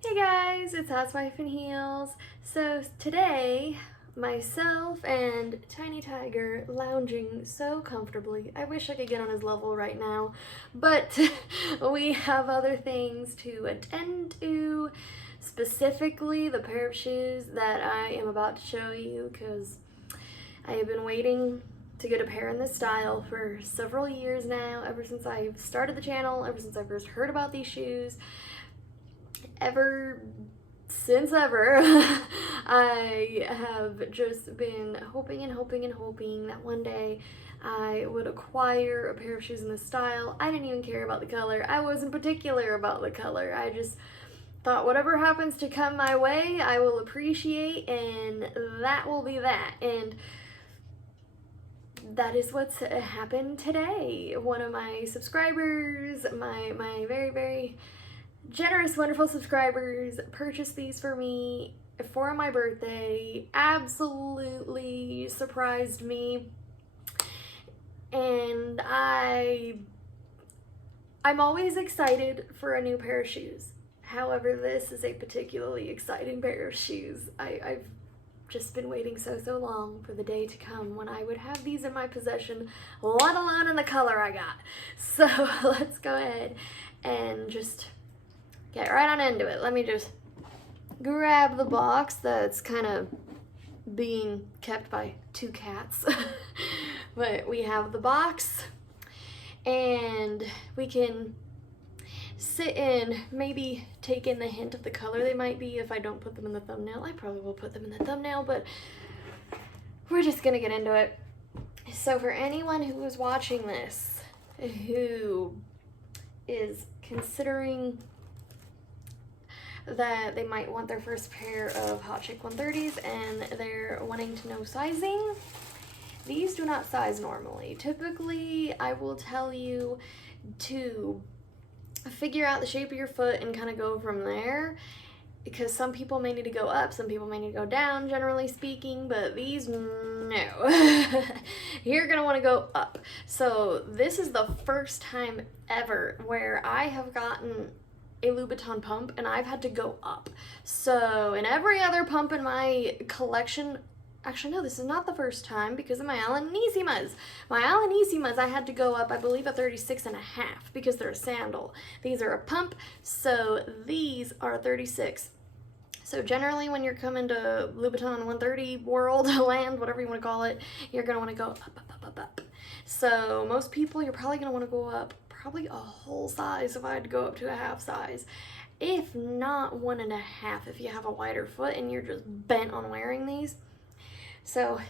Hey guys, it's Housewife in Heels. So today, myself and Tiny Tiger lounging so comfortably. I wish I could get on his level right now, but we have other things to attend to, specifically the pair of shoes that I am about to show you because I have been waiting to get a pair in this style for several years now, ever since I started the channel, ever since I first heard about these shoes. Ever since ever, I have just been hoping and hoping and hoping that one day I would acquire a pair of shoes in this style. I didn't even care about the color. I wasn't particular about the color. I just thought whatever happens to come my way, I will appreciate, and that will be that. And that is what's happened today. One of my subscribers, my very, very generous, wonderful subscribers purchased these for me for my birthday. Absolutely surprised me. And I'm always excited for a new pair of shoes. However, this is a particularly exciting pair of shoes. I've just been waiting so long for the day to come when I would have these in my possession, let alone in the color I got. So let's go ahead and just get right on into it. Let me just grab the box that's kind of being kept by two cats. But we have the box, and we can sit in, maybe take in the hint of the color they might be if I don't put them in the thumbnail. I probably will put them in the thumbnail, but we're just gonna get into it. So for anyone who is watching this, who is considering that they might want their first pair of Hot Chick 130s and they're wanting to know sizing, these do not size normally. Typically, I will tell you to figure out the shape of your foot and kind of go from there, because some people may need to go up, some people may need to go down, generally speaking, but these, no. You're gonna want to go up. So this is the first time ever where I have gotten a Louboutin pump and I've had to go up. So in every other pump in my collection, actually no, this is not the first time, because of my Alanissimas. My Alanissimas, I had to go up, I believe, a 36.5 because they're a sandal. These are a pump, so these are 36. So generally when you're coming to Louboutin 130 world, land, whatever you want to call it, you're going to want to go up. So most people, you're probably going to want to go up probably a whole size if I had to go up to a half size. If not 1.5 if you have a wider foot and you're just bent on wearing these. So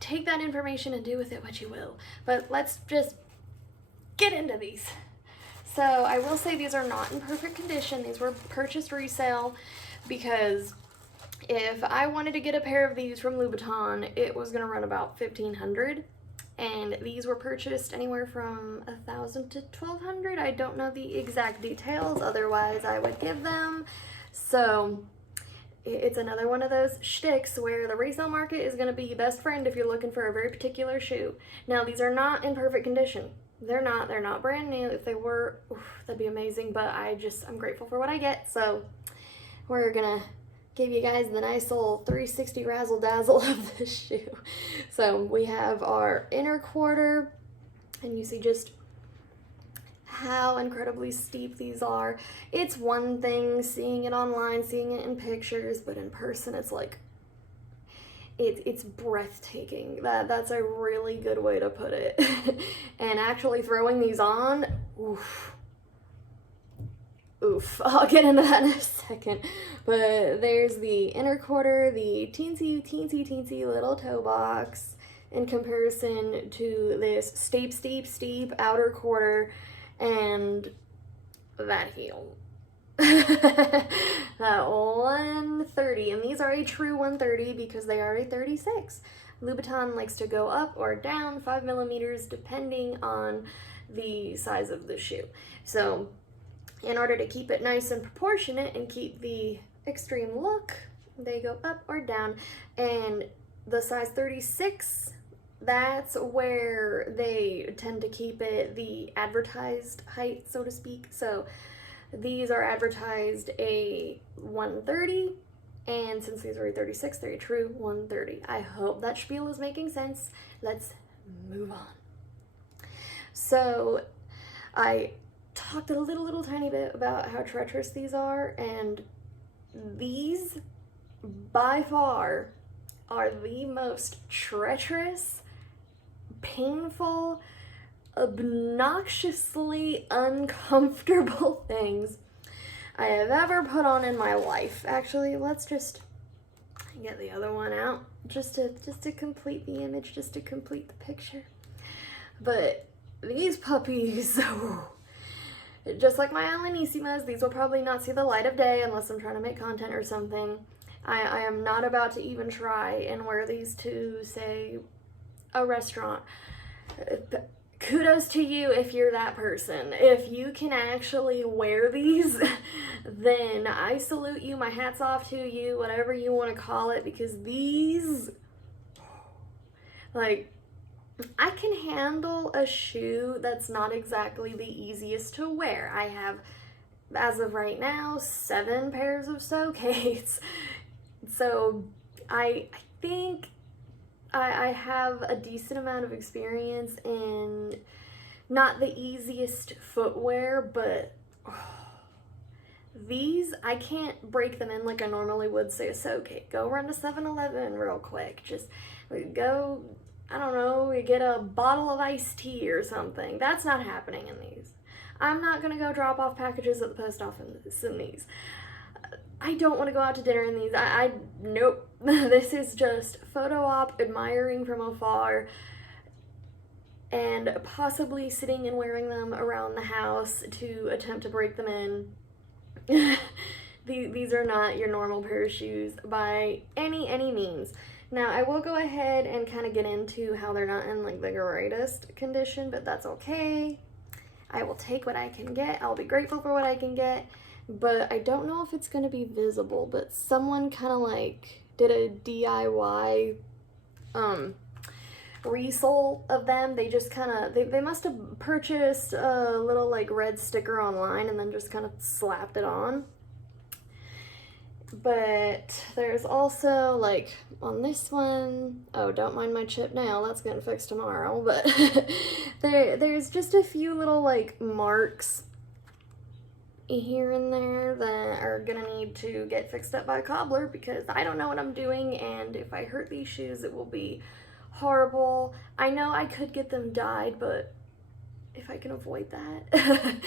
take that information and do with it what you will. But let's just get into these. So I will say these are not in perfect condition. These were purchased resale, because if I wanted to get a pair of these from Louboutin, it was gonna run about $1,500. And these were purchased anywhere from $1,000 to $1,200. I don't know the exact details, otherwise I would give them. So it's another one of those shticks where the resale market is going to be your best friend if you're looking for a very particular shoe. Now, these are not in perfect condition. They're not brand new. If they were, that'd be amazing, but I'm grateful for what I get. So we're gonna give you guys the nice little 360 razzle dazzle of this shoe. So we have our inner quarter, and you see just how incredibly steep these are. It's one thing seeing it online, seeing it in pictures, but in person it's like, it's breathtaking. That's a really good way to put it. And actually throwing these on, oof, I'll get into that in a second. But there's the inner quarter, the teensy little toe box in comparison to this steep outer quarter and that heel. That 130, and these are a true 130 because they are a 36. Louboutin likes to go up or down 5 millimeters depending on the size of the shoe. So in order to keep it nice and proportionate and keep the extreme look, they go up or down. And the size 36, that's where they tend to keep it the advertised height, so to speak. So These are advertised a 130, and since these are a 36, they're a true 130. I hope that spiel is making sense. Let's move on. So I talked a little tiny bit about how treacherous these are, and these by far are the most treacherous, painful, obnoxiously uncomfortable things I have ever put on in my life. Actually, let's just get the other one out just to complete the image, just to complete the picture. But these puppies, just like my Alanisimas, these will probably not see the light of day unless I'm trying to make content or something. I am not about to even try and wear these to, say, a restaurant. Kudos to you if you're that person. If you can actually wear these, then I salute you, my hat's off to you, whatever you want to call it, because these, like, I can handle a shoe that's not exactly the easiest to wear. I have, as of right now, 7 pairs of Socates. So I think I have a decent amount of experience in not the easiest footwear, but these, I can't break them in like I normally would, say, a Socate. Go run to 7-Eleven real quick. Just go, I don't know, get a bottle of iced tea or something. That's not happening in these. I'm not going to go drop off packages at the post office in these. I don't want to go out to dinner in these. Nope. This is just photo op, admiring from afar, and possibly sitting and wearing them around the house to attempt to break them in. These are not your normal pair of shoes by any means. Now, I will go ahead and kind of get into how they're not in like the greatest condition, but that's okay. I will take what I can get. I'll be grateful for what I can get. But I don't know if it's going to be visible, but someone kind of like did a DIY resole of them. They just kind of, they must have purchased a little like red sticker online and then just kind of slapped it on. But there's also like on this one, oh, don't mind my chipped nail, that's getting fixed tomorrow, but there's just a few little like marks here and there that are gonna need to get fixed up by a cobbler because I don't know what I'm doing, and if I hurt these shoes it will be horrible. I know I could get them dyed, but if I can avoid that,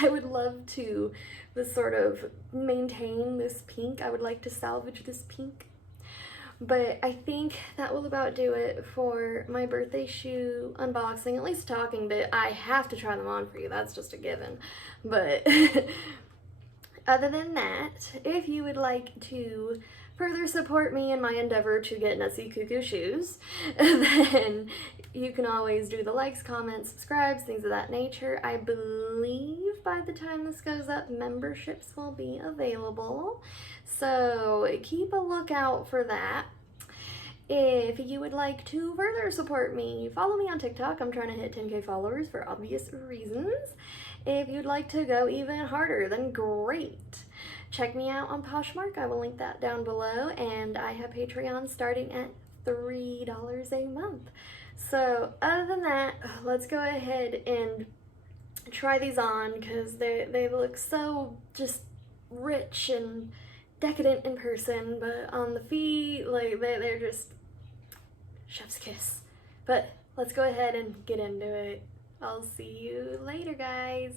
I would love to sort of maintain this pink. I would like to salvage this pink. But I think that will about do it for my birthday shoe unboxing, at least talking bit. I have to try them on for you, that's just a given. But other than that, if you would like to further support me in my endeavor to get Nutsy Cuckoo shoes, then you can always do the likes, comments, subscribes, things of that nature. I believe by the time this goes up, memberships will be available, so keep a lookout for that. If you would like to further support me, follow me on TikTok. I'm trying to hit 10K followers for obvious reasons. If you'd like to go even harder, then great. Check me out on Poshmark. I will link that down below. And I have Patreon starting at $3 a month. So other than that, let's go ahead and try these on because they look so just rich and decadent in person, but on the feet, like they're just chef's kiss. But let's go ahead and get into it. I'll see you later, guys.